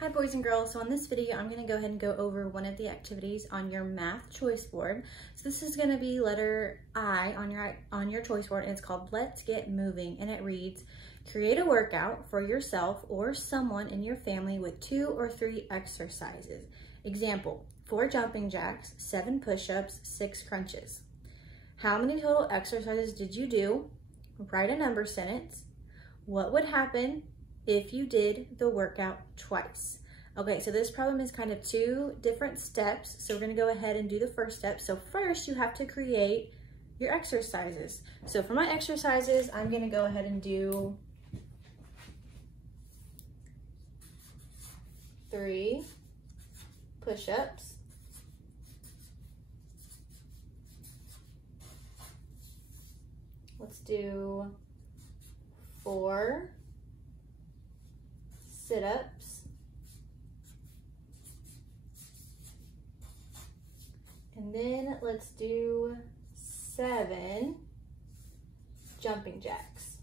Hi boys and girls, so on this video I'm going to go ahead and go over one of the activities on your math choice board. So this is going to be letter I on your choice board, and it's called Let's Get Moving, and it reads, create a workout for yourself or someone in your family with 2 or 3 exercises. Example, 4 jumping jacks, 7 push-ups, 6 crunches. How many total exercises did you do? Write a number sentence. What would happen if you did the workout twice? Okay, so this problem is kind of 2 different steps. So we're gonna go ahead and do the first step. So first you have to create your exercises. So for my exercises, I'm gonna go ahead and do 3 push-ups, 4 sit-ups, and then let's do 7 jumping jacks.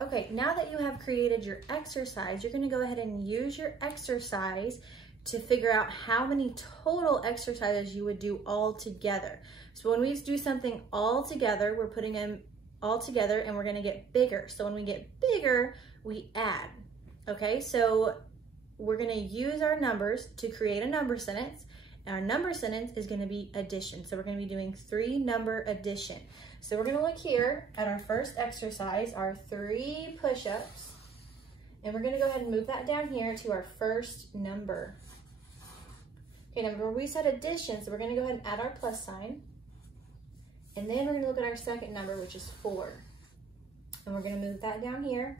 Okay, now that you have created your exercise, you're gonna go ahead and use your exercise to figure out how many total exercises you would do all together. So when we do something all together, we're putting them all together and we're gonna get bigger. So when we get bigger, we add. Okay, so we're gonna use our numbers to create a number sentence, and our number sentence is gonna be addition. So we're gonna be doing 3 number addition. So we're gonna look here at our first exercise, our 3 push-ups, and we're gonna go ahead and move that down here to our first number. Okay, now remember we said addition, so we're gonna go ahead and add our plus sign. And then we're gonna look at our second number, which is 4. And we're gonna move that down here.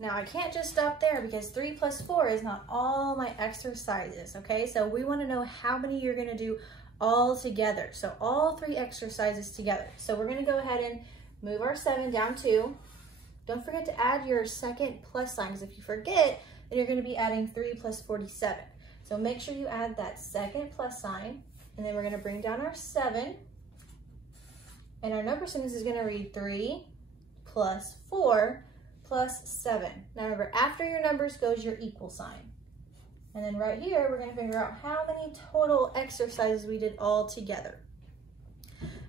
Now I can't just stop there because 3 plus 4 is not all my exercises, okay? So we wanna know how many you're gonna do all together. So all 3 exercises together. So we're gonna go ahead and move our 7 down 2. Don't forget to add your second plus sign, because if you forget, then you're gonna be adding 3 plus 47. So make sure you add that second plus sign, and then we're gonna bring down our 7, and our number sentence is gonna read 3 plus 4 plus 7. Now remember, after your numbers goes your equal sign. And then right here, we're gonna figure out how many total exercises we did all together.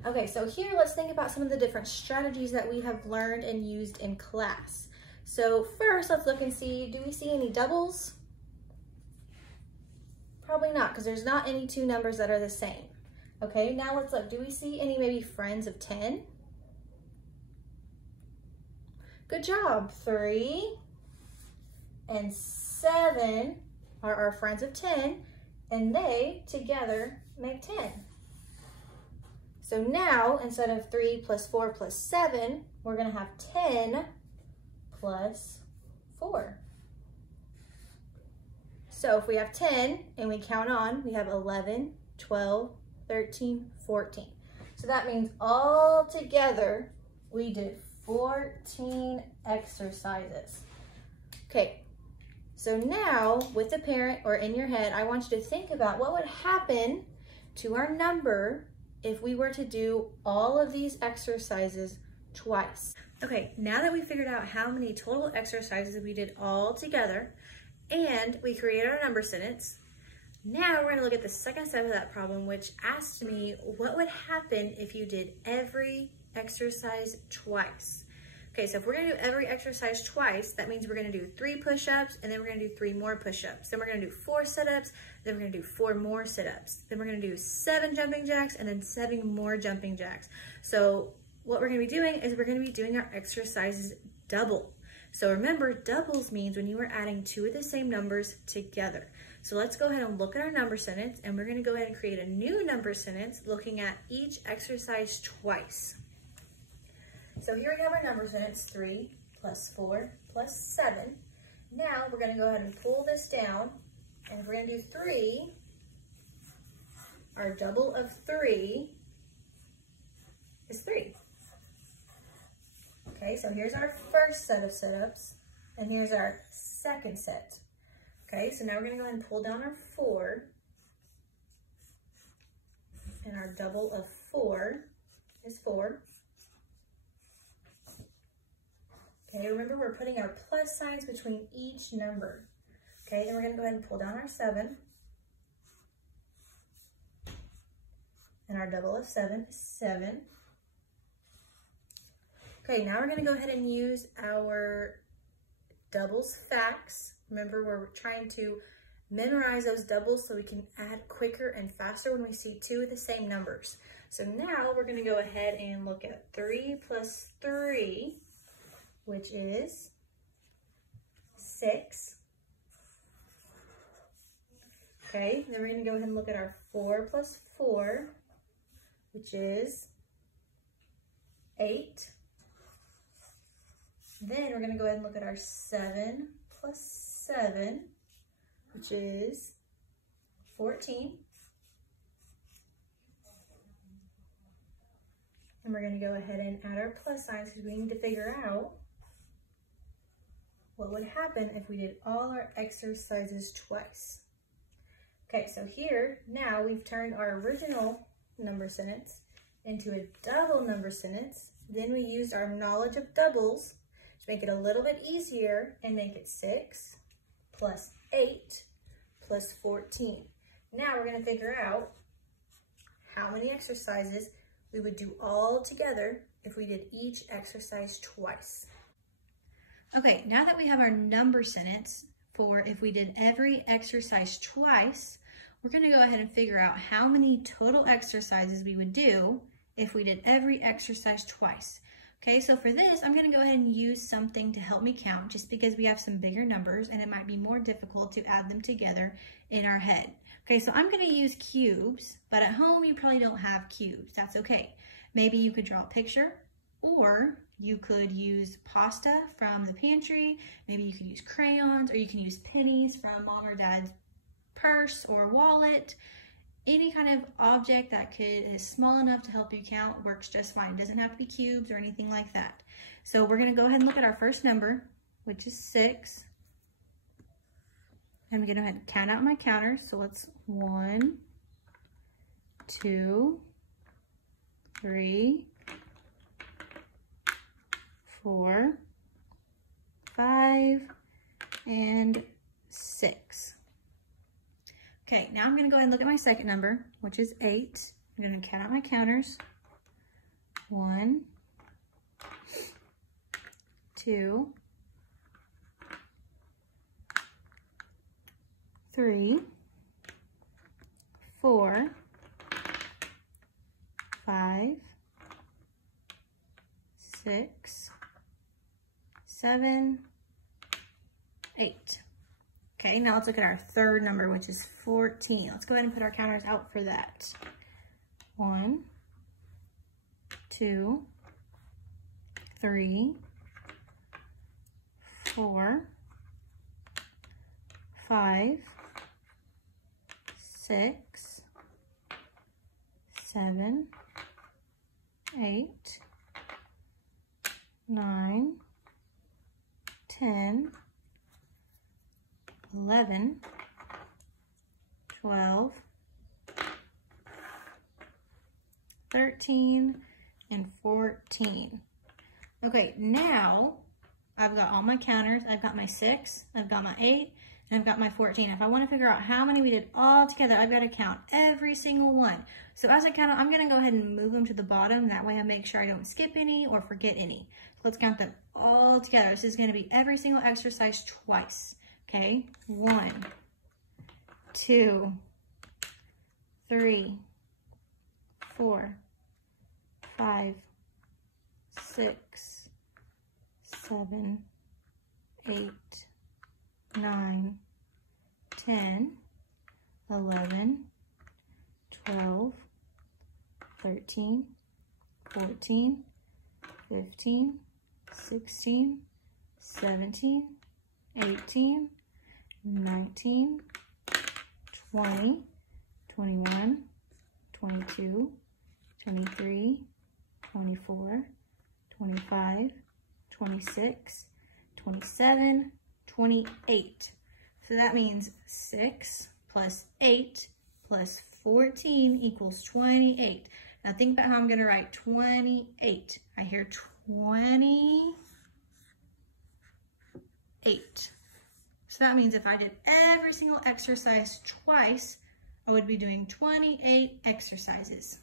Okay, so here let's think about some of the different strategies that we have learned and used in class. So first, let's look and see, do we see any doubles? Probably not, because there's not any 2 numbers that are the same. Okay, now let's look, do we see any maybe friends of 10? Good job, 3 and 7 are our friends of 10, and they together make 10. So now, instead of 3 plus 4 plus 7, we're gonna have 10 plus 4. So if we have 10 and we count on, we have 11, 12, 13, 14. So that means all together, we did 14 exercises. Okay, so now with the parent or in your head, I want you to think about what would happen to our number if we were to do all of these exercises twice. Okay, now that we figured out how many total exercises we did all together and we created our number sentence, now we're gonna look at the second step of that problem, which asked me what would happen if you did every exercise twice. Okay, so if we're gonna do every exercise twice, that means we're gonna do 3 push-ups, and then we're gonna do 3 more push-ups. Then we're gonna do 4 sit-ups, then we're gonna do 4 more sit-ups. Then we're gonna do 7 jumping jacks, and then 7 more jumping jacks. So what we're gonna be doing is we're gonna be doing our exercises double. So remember, doubles means when you are adding 2 of the same numbers together. So let's go ahead and look at our number sentence, and we're gonna go ahead and create a new number sentence looking at each exercise twice. So here we have our number sentence, 3 plus 4 plus 7. Now we're gonna go ahead and pull this down, and we're gonna do 3. Our double of 3 is 3. Okay, so here's our first set of sit-ups, and here's our second set. Okay, so now we're gonna go ahead and pull down our 4. and our double of 4 is 4. Okay, remember we're putting our plus signs between each number. Okay, then we're going to go ahead and pull down our 7. And our double of 7 is 7. Okay, now we're going to go ahead and use our doubles facts. Remember, we're trying to memorize those doubles so we can add quicker and faster when we see two of the same numbers. So now we're going to go ahead and look at 3 plus 3, which is 6. Okay, then we're going to go ahead and look at our 4 plus 4, which is 8. Then we're going to go ahead and look at our 7 plus 7, which is 14. And we're going to go ahead and add our plus signs because we need to figure out what would happen if we did all our exercises twice. Okay, so here, now we've turned our original number sentence into a double number sentence. Then we used our knowledge of doubles to make it a little bit easier and make it 6 plus 8 plus 14. Now we're going to figure out how many exercises we would do all together if we did each exercise twice. Okay, now that we have our number sentence for if we did every exercise twice, we're going to go ahead and figure out how many total exercises we would do if we did every exercise twice. Okay, so for this, I'm going to go ahead and use something to help me count just because we have some bigger numbers and it might be more difficult to add them together in our head. Okay, so I'm going to use cubes, but at home you probably don't have cubes. That's okay. Maybe you could draw a picture, or you could use pasta from the pantry. Maybe you could use crayons, or you can use pennies from mom or dad's purse or wallet. Any kind of object that is small enough to help you count works just fine. It doesn't have to be cubes or anything like that. So we're going to go ahead and look at our first number, which is 6. I'm going to go ahead and count out my counters. So let's 1, 2, 3, 4, 5, and 6. Okay, now I'm going to go ahead and look at my second number, which is 8. I'm going to count out my counters. 1, 2, 3, 4, 5, 6, 7, 8. Okay, now let's look at our third number, which is 14. Let's go ahead and put our counters out for that. 1, 2, 3, 4, 5, 6, 7, 8, 9, 10, 11, 12, 13, and 14. Okay, now I've got all my counters. I've got my 6, I've got my 8, and I've got my 14. If I want to figure out how many we did all together, I've got to count every single one. So as I count, I'm going to go ahead and move them to the bottom. That way I make sure I don't skip any or forget any. So let's count them all together. This is going to be every single exercise twice. Okay, 1, 2, 3, 4, 5, 6, 7, 8, 9, 10, 11, 12, 13, 14, 15, 16, 17, 18, 19, 20, 21, 22, 23, 24, 25, 26, 27, 28. So that means 6 plus 8 plus 14 equals 28. Now think about how I'm gonna write 28. I hear 28. So that means if I did every single exercise twice, I would be doing 28 exercises.